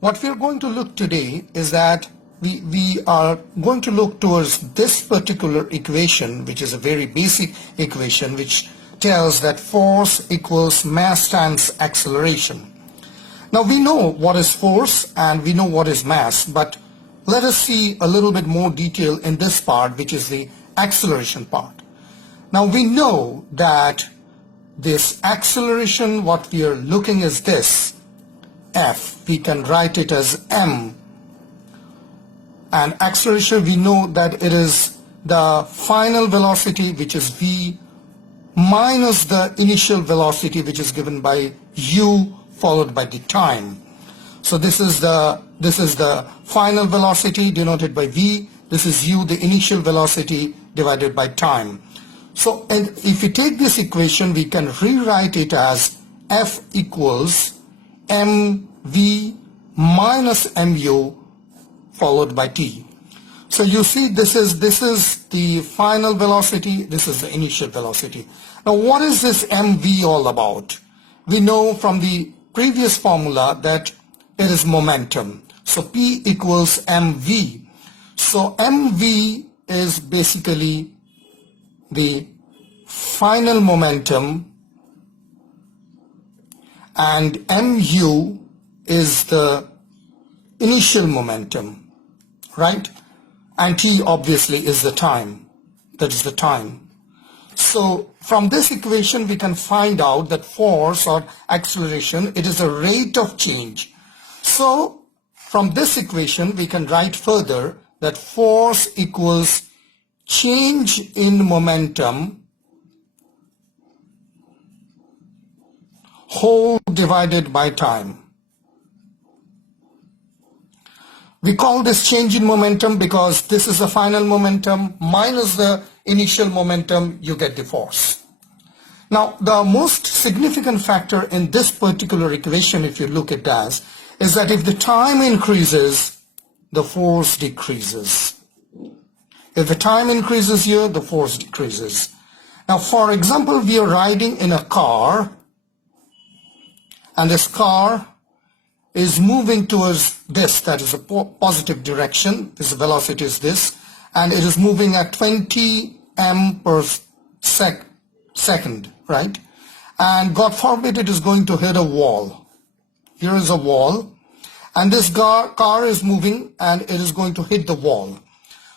what we are going to look today is that we are going to look towards this particular equation, which is a very basic equation, which tells that force equals mass times acceleration. Now we know what is force and we know what is mass, but let us see a little bit more detail in this part, which is the acceleration part. Now we know that this acceleration, what we are looking is this, F. We can write it as M. And acceleration, we know that it is the final velocity, which is V, minus the initial velocity, which is given by U, followed by the time. So this is the final velocity denoted by V. This is U, the initial velocity, divided by time. So, and if we take this equation, we can rewrite it as F equals mv minus mu followed by t. So you see, this is the final velocity, this is the initial velocity. Now what is this mv all about? We know from the previous formula that it is momentum. So P equals mv. So mv is basically the final momentum and mu is the initial momentum, right? And t obviously is the time, that is the time. So from this equation we can find out that force or acceleration, it is a rate of change. So from this equation we can write further that force equals change in momentum whole divided by time. We call this change in momentum because this is the final momentum minus the initial momentum, you get the force. Now the most significant factor in this particular equation, if you look at that, is that if the time increases, the force decreases. If the time increases here, the force decreases. Now for example, we are riding in a car and this car is moving towards this, that is a positive direction, this velocity is this, and it is moving at 20 m per second, right? And God forbid it is going to hit a wall. Here is a wall and this car is moving and it is going to hit the wall.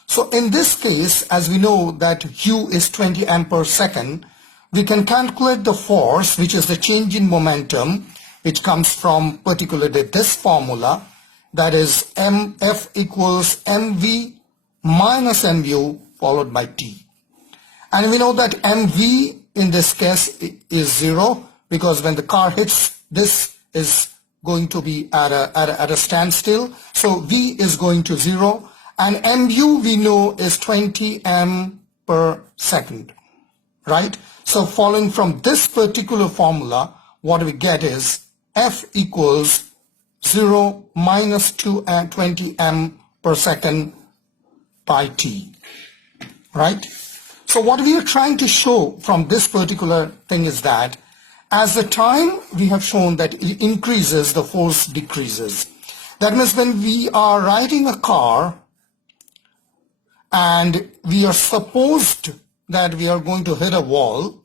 So in this case, as we know that U is 20 m per second, we can calculate the force, which is the change in momentum, which comes from particularly this formula, that is F equals mv minus mu followed by t. And we know that mv in this case is 0 because when the car hits, this is going to be at a standstill. So v is going to 0 and mu we know is 20 m per second, right? So following from this particular formula, what we get is F equals 0 minus 20 m per second by t, right? So what we are trying to show from this particular thing is that as the time we have shown that it increases, the force decreases. That means when we are riding a car and we are supposed that we are going to hit a wall,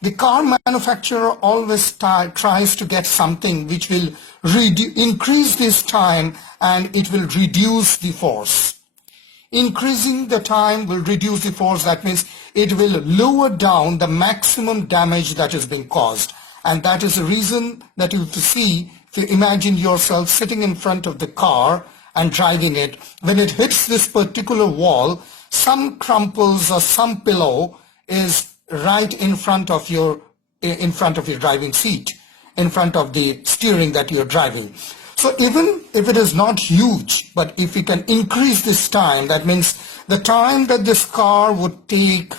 the car manufacturer always tries to get something which will increase this time and it will reduce the force. Increasing the time will reduce the force. That means it will lower down the maximum damage that is being caused. And that is the reason that you have to see, if you imagine yourself sitting in front of the car and driving it, when it hits this particular wall, some crumples or some pillow is right in front of your driving seat, in front of the steering that you're driving. So even if it is not huge, but if we can increase this time, that means the time that this car would take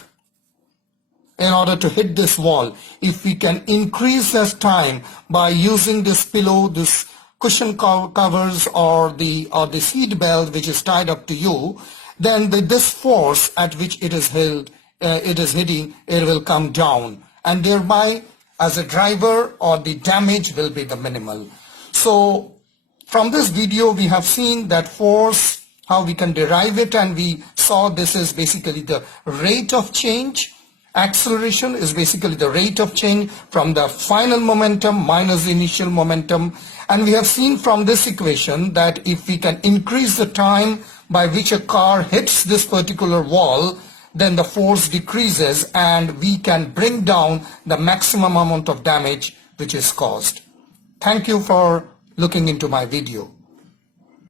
in order to hit this wall, if we can increase this time by using this pillow, this cushion covers or the seat belt which is tied up to you, then this force at which it is held, it is hitting, it will come down, and thereby as a driver or the damage will be the minimal. So From this video, we have seen that force, how we can derive it, and we saw this is basically the rate of change. Acceleration is basically the rate of change from the final momentum minus the initial momentum. And we have seen from this equation that if we can increase the time by which a car hits this particular wall, then the force decreases and we can bring down the maximum amount of damage which is caused. Thank you for looking into my video.